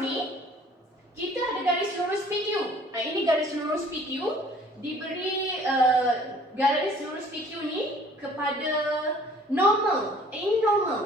ni, kita ada garis lurus PQ. Ini garis lurus PQ. Diberi garis lurus PQ ni kepada normal. Ini normal.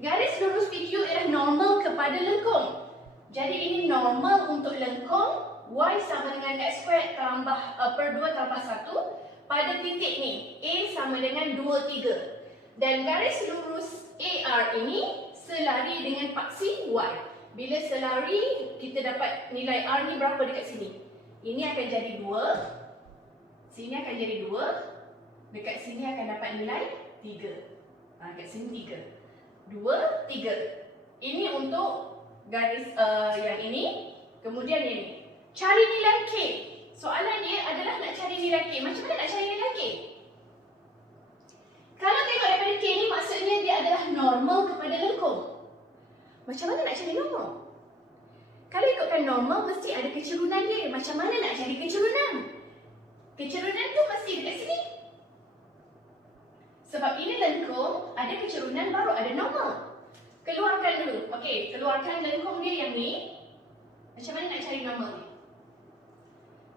Garis lurus PQ ialah normal kepada lengkung. Jadi ini normal untuk lengkung. Y sama dengan x squared per 2 tambah 1 pada titik ni. A sama dengan 2, 3. Dan garis lurus AR ini selari dengan paksi Y. Bila selari, kita dapat nilai R ni berapa dekat sini. Ini akan jadi 2. Sini akan jadi 2. Dekat sini akan dapat nilai 3. Dekat sini 3. 2, 3. Ini untuk garis yang ini. Kemudian ini. Cari nilai K. Soalan dia adalah nak cari nilai K. Macam mana nak cari nilai K? Kalau tengok daripada K ni, maksudnya dia adalah normal kepada lengkung. Macam mana nak cari normal? Kalau ikutkan normal, mesti ada kecerunan dia. Macam mana nak cari kecerunan? Kecerunan tu mesti dekat sini. Sebab ini lengkung, ada kecerunan baru ada normal. Keluarkan dulu. Okey, keluarkan lengkung dia yang ni. Macam mana nak cari normal ni?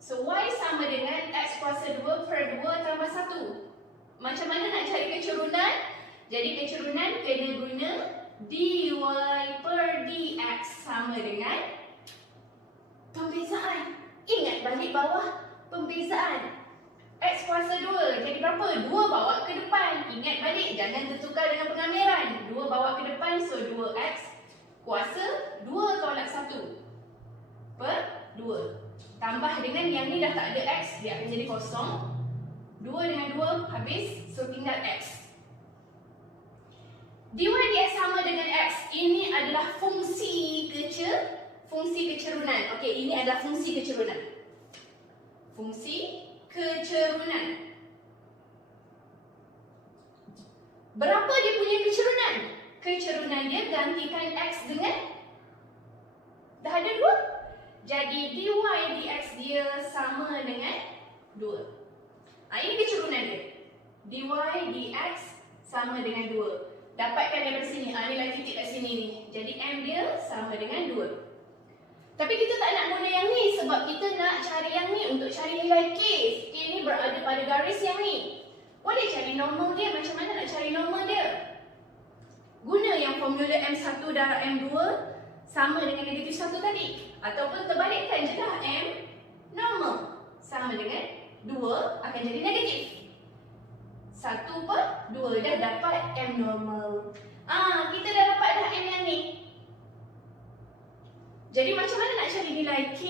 So, Y sama dengan X kuasa 2 per 2 tambah 1. Macam mana nak cari kecerunan? Jadi kecerunan kena guna dy per dx sama dengan pembezaan. Ingat balik bawah pembezaan. X kuasa 2 jadi berapa? 2 bawa ke depan. Ingat balik, jangan tertukar dengan pengamiran. 2 bawa ke depan, so 2x kuasa 2 tolak 1 per 2. Tambah dengan yang ni dah tak ada x, dia akan jadi kosong. 2 dengan 2 habis, so tinggal x. Dy dx sama dengan x. Ini adalah fungsi kecerunan. Okey, ini adalah fungsi kecerunan. Fungsi kecerunan. Berapa dia punya kecerunan? Kecerunan dia gantikan x dengan dah ada 2. Jadi dy dx dia sama dengan 2. Ini kecerunan dia. Dy dx sama dengan 2. Dapatkan daripada sini. Nilai titik kat sini ni. Jadi M dia sama dengan 2. Tapi kita tak nak guna yang ni sebab kita nak cari yang ni untuk cari nilai K. K ni berada pada garis yang ni. Boleh cari normal dia. Macam mana nak cari normal dia? Guna yang formula M1 darab M2 sama dengan negatif 1 tadi. Ataupun terbalikkan je lah. M normal sama dengan 2 akan jadi negatif. 1 per 2 dah dapat M normal. Kita dah dapat dah M yang ni. Jadi macam mana nak cari nilai K?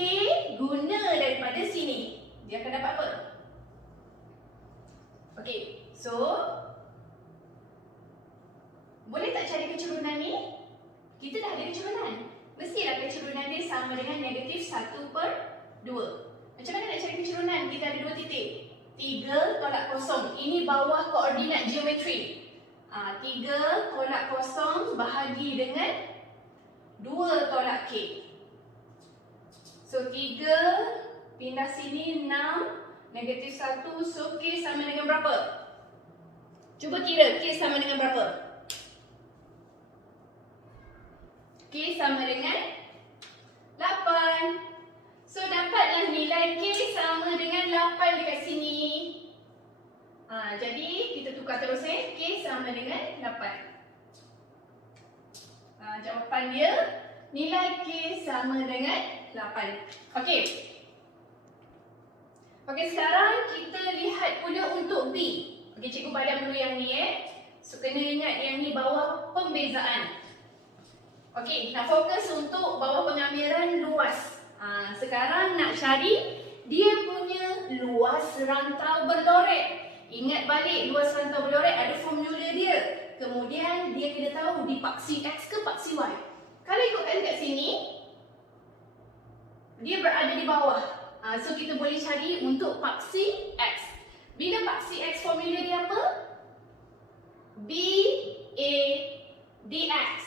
Guna daripada sini. Dia akan dapat apa? Okey, so boleh tak cari kecerunan ni? Kita dah ada kecerunan. Mestilah kecerunan dia sama dengan negatif 1 per 2. Macam mana nak cari kecerunan? Kita ada 2 titik. 3 tolak kosong. Ini bawah koordinat geometri. 3 tolak kosong bahagi dengan 2 tolak K. So 3 pindah sini 6 negatif 1. So K sama dengan berapa? Cuba kira K sama dengan berapa? K sama dengan 8. So dapatlah nilai K sama dengan 8 dekat sini. Jadi kita tukar terus K sama dengan 8. Jawapan dia nilai K sama dengan 8. Okey. Okey, sekarang kita lihat pula untuk B. Okey, cikgu padam dulu yang ni So kena ingat yang ni bawah pembezaan. Okey, nak fokus untuk bawah pengamiran luas. Sekarang nak cari dia punya luas rantau berloret. Ingat balik, luas rantau berloret ada formula dia. Kemudian dia kena tahu di paksi X ke paksi Y. Kalau ikutkan kat sini, dia berada di bawah. So kita boleh cari untuk paksi X. Bila paksi X formula dia apa? B A dx.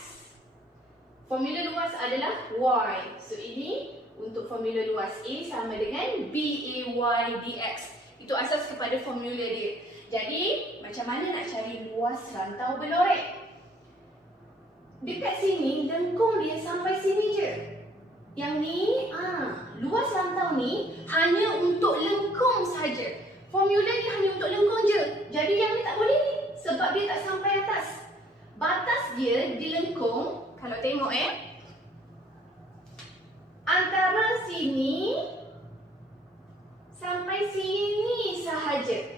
Formula luas adalah Y. So ini untuk formula luas A sama dengan BAY dx. Itu asas kepada formula dia. Jadi, macam mana nak cari luas rantau berloret? Dekat sini, lengkung dia sampai sini je. Yang ni, luas lantau ni hanya untuk lengkung saja. Formula ni hanya untuk lengkung je. Jadi yang ni tak boleh ni sebab dia tak sampai atas. Batas dia di lengkung, kalau tengok antara sini sampai sini sahaja.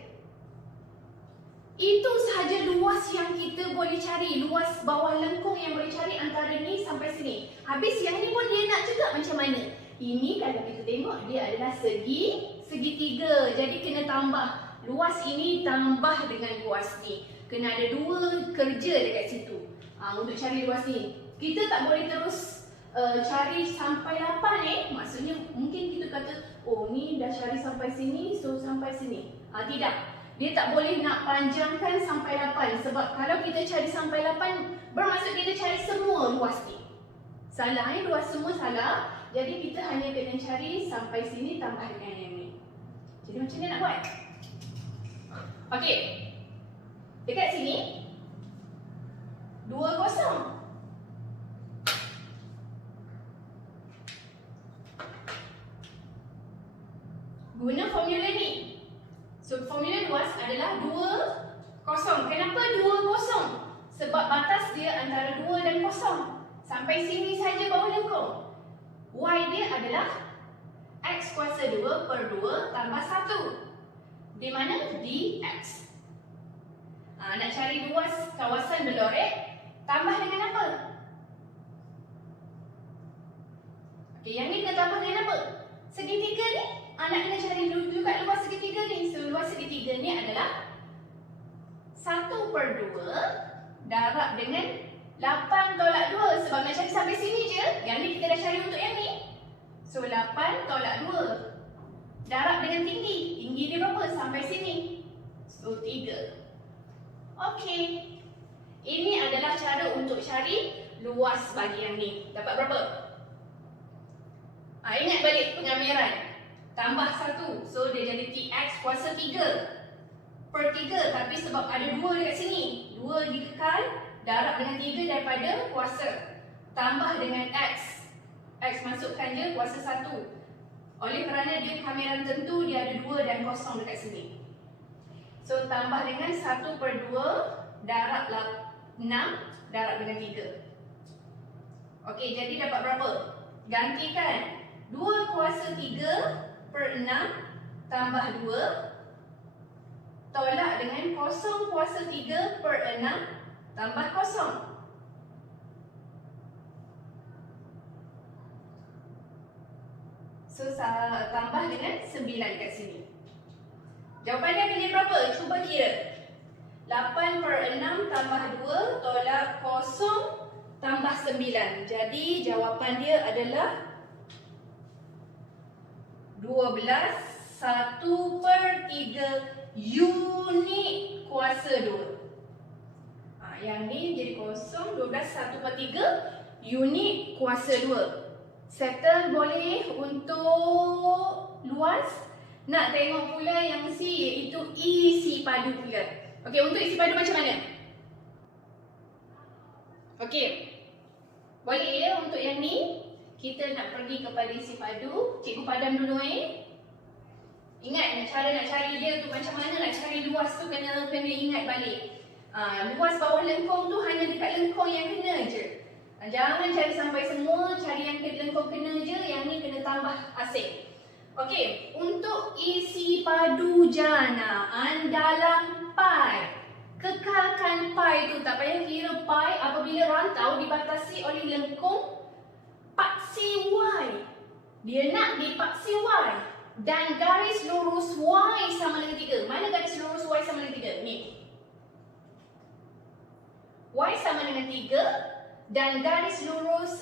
Itu sahaja luas yang kita boleh cari. Luas bawah lengkung yang boleh cari antara ni sampai sini. Habis yang ni pun dia nak juga macam mana? Ini kalau kita tengok dia adalah segitiga. Jadi kena tambah. Luas ini tambah dengan luas ni. Kena ada dua kerja dekat situ. Untuk cari luas ni. Kita tak boleh terus cari sampai 8 Maksudnya mungkin kita kata, oh ni dah cari sampai sini, so sampai sini. Tidak. Dia tak boleh nak panjangkan sampai 8 sebab kalau kita cari sampai 8 bermaksud kita cari semua luas ni. Salah luas semua salah. Jadi kita hanya kena cari sampai sini tambah dengan yang ni. Jadi macam mana nak buat? Okey. Dekat sini 2 kosong. Guna formula ni. So, formula luas adalah 2 kosong. Kenapa 2 kosong? Sebab batas dia antara 2 dan kosong. Sampai sini saja bawah lengkung. Y dia adalah X kuasa 2 per 2 tambah 1. Di mana? Di X. Nak cari luas kawasan Belorek, tambah dengan apa? Okey, yang ni kena tambah dengan apa? Segitiga ni. Nak kena cari juga luas segitiga ni. So, luas segitiga ni adalah 1 per 2 darab dengan 8 tolak 2. Sebab nak cari sampai sini je. Yang ni kita dah cari untuk yang ni. So, 8 tolak 2 darab dengan tinggi. Tinggi dia berapa? Sampai sini. So, 3. Okey. Ini adalah cara untuk cari luas bagi yang ni. Dapat berapa? Ingat balik pengamiran. Tambah 1. So, dia jadi TX kuasa 3 per 3. Tapi sebab ada 2 dekat sini. 2 dikekal. Darab dengan 3 daripada kuasa. Tambah dengan X. X masukkan je kuasa 1. Oleh kerana dia kamiran tentu, dia ada 2 dan kosong dekat sini. So, tambah dengan 1 per 2 darab 6 darab dengan 3. Okey, jadi dapat berapa? Gantikan 2 kuasa 3 per 6 tambah 2 tolak dengan kosong kuasa 3 per 6 tambah kosong. So, tambah dengan 9 kat sini. Jawapan dia akan jadi berapa? Cuba kira. 8 per 6 tambah 2 tolak kosong tambah 9. Jadi, jawapan dia adalah 12 1 per 3 unit kuasa 2. Yang ni jadi kosong. 12 1 per 3 unit kuasa 2. Settle boleh untuk luas. Nak tengok pula yang C, iaitu isi padu pula. Okey, untuk isi padu macam mana? Okey. Boleh ya untuk yang ni. Kita nak pergi kepada isi padu. Cikgu padam dulu Ingat cara nak cari dia tu macam mana nak cari luas tu kena ingat balik. Luas bawah lengkung tu hanya dekat lengkung yang kena je. Jangan cari sampai semua, cari yang lengkung kena je, yang ni kena tambah asing. Okey, untuk isi padu janaan dalam pi. Kekalkan pi tu, tak payah kira pi apabila rantau dibatasi oleh lengkung paksi Y. Dia nak dipaksi Y. Dan garis lurus Y sama dengan 3. Mana garis lurus Y sama dengan 3? Ni. Y sama dengan 3. Dan garis lurus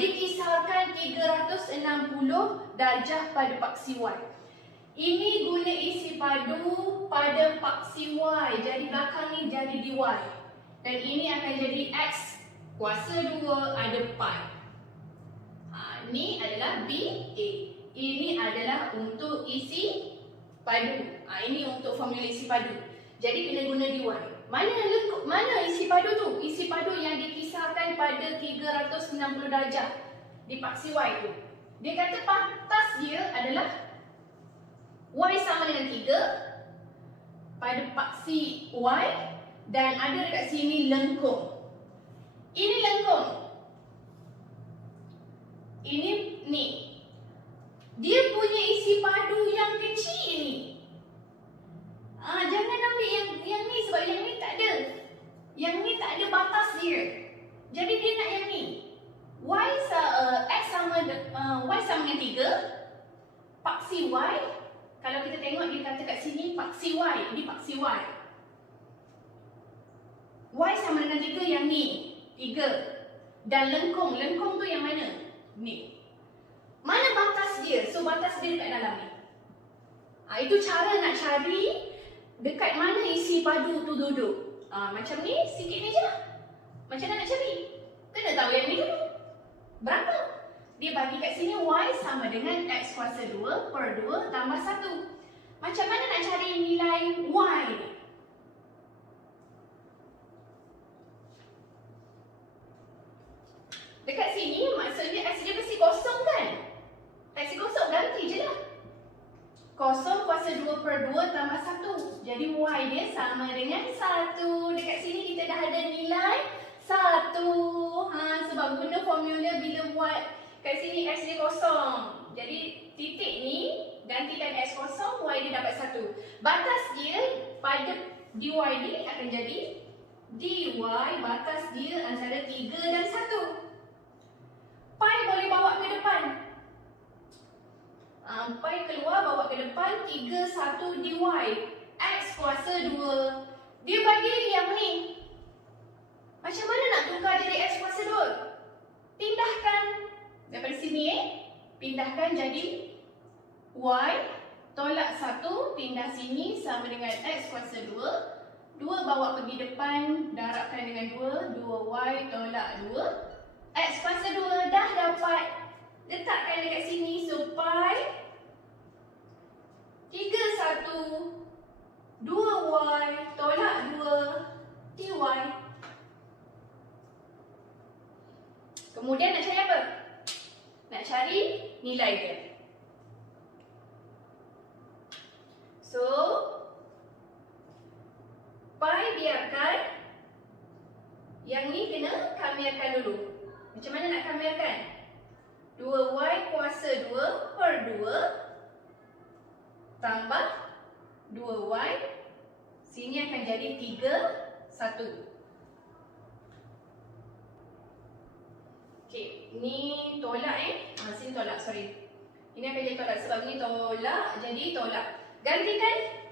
dikisarkan 360 darjah pada paksi Y. Ini guna isi padu pada paksi Y. Jadi belakang ni jadi dy. Dan ini akan jadi X kuasa 2 ada pi. Ini adalah BA. Ini adalah untuk isi padu. Ini untuk formula isi padu. Jadi kena guna dy. Mana isi padu tu? Isi padu yang dikisarkan pada 360 darjah di paksi Y tu. Dia kata batas dia adalah Y sama dengan 3 pada paksi Y dan ada dekat sini lengkung. Ini lengkung. Ini ni. Dia punya isi padu yang kecil ni. Jangan ambil yang ni sebab yang ni tak ada. Yang ni tak ada batas dia. Jadi dia nak yang ni. X sama dengan 3. Paksi Y. Kalau kita tengok dia kata kat sini paksi Y. Ini paksi Y. Y sama dengan 3 yang ni. 3. Dan lengkung. Lengkung tu yang mana? Ni. Mana batas dia? So batas dia dekat dalam ni. Itu cara nak cari dekat mana isi padu tu duduk. Macam ni, sikit ni je lah. Macam mana nak cari? Kena tahu yang ni dulu. Berapa? Dia bagi kat sini Y sama dengan X kuasa 2 per 2 tambah 1. Macam mana nak cari nilai Y ni? Dekat sini maksudnya X dia mesti kosong kan? X kosong, ganti je lah. Kosong kuasa 2 per 2 tambah 1. Jadi Y dia sama dengan 1. Dekat sini kita dah ada nilai 1. Sebab guna formula bila buat kat sini X dia kosong. Jadi titik ni gantikan X kosong, Y dia dapat 1. Batas dia pada dy ni akan jadi dy batas dia antara 3 dan 1. Pi boleh bawa ke depan. Pi keluar bawa ke depan 3, 1 dy. X kuasa 2. Dia bagi yang ni. Macam mana nak tukar jadi X kuasa 2? Pindahkan. Daripada sini pindahkan jadi Y. Tolak 1, pindah sini sama dengan X kuasa 2. 2 bawa pergi depan, darabkan dengan 2. 2Y tolak 2. X kuasa 2 dah dapat. Letakkan dekat sini. So, pi 3, 1 2Y tolak 2 dy. Kemudian nak cari apa? Nak cari nilai dia. So, pi biarkan. Yang ni kena kamirkan dulu. Macam mana nak kamirkan? 2Y kuasa 2 per 2 tambah 2Y. Sini akan jadi 3, 1. Okey, ni tolak sini tolak, sorry. Ini akan jadi tolak sebab ni tolak, jadi tolak. Gantikan.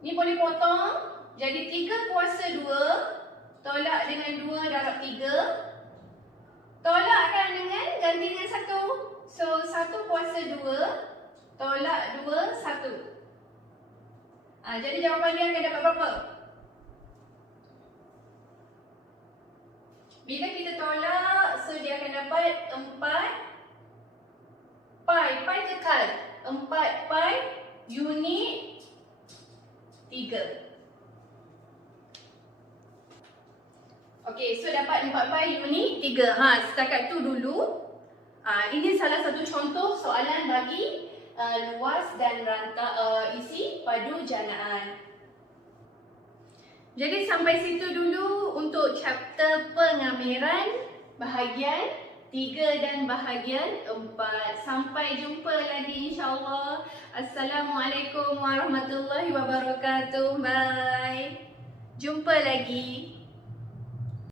Ni boleh potong. Jadi 3 kuasa 2 tolak dengan 2 darab 3. Tolakkan dengan ganti dengan 1. So 1 kuasa 2 tolak 2, 1. Jadi jawapan dia akan dapat berapa? Bila kita tolak, so dia akan dapat 4 pi. Pi kekal. 4 pi unit 3. Okey, so dapat 4 pi unit 3. Setakat tu dulu. Ini salah satu contoh soalan bagi luas dan isi padu janaan. Jadi sampai situ dulu untuk chapter pengamiran bahagian 3 dan bahagian 4. Sampai jumpa lagi insya-Allah. Assalamualaikum warahmatullahi wabarakatuh. Bye. Jumpa lagi.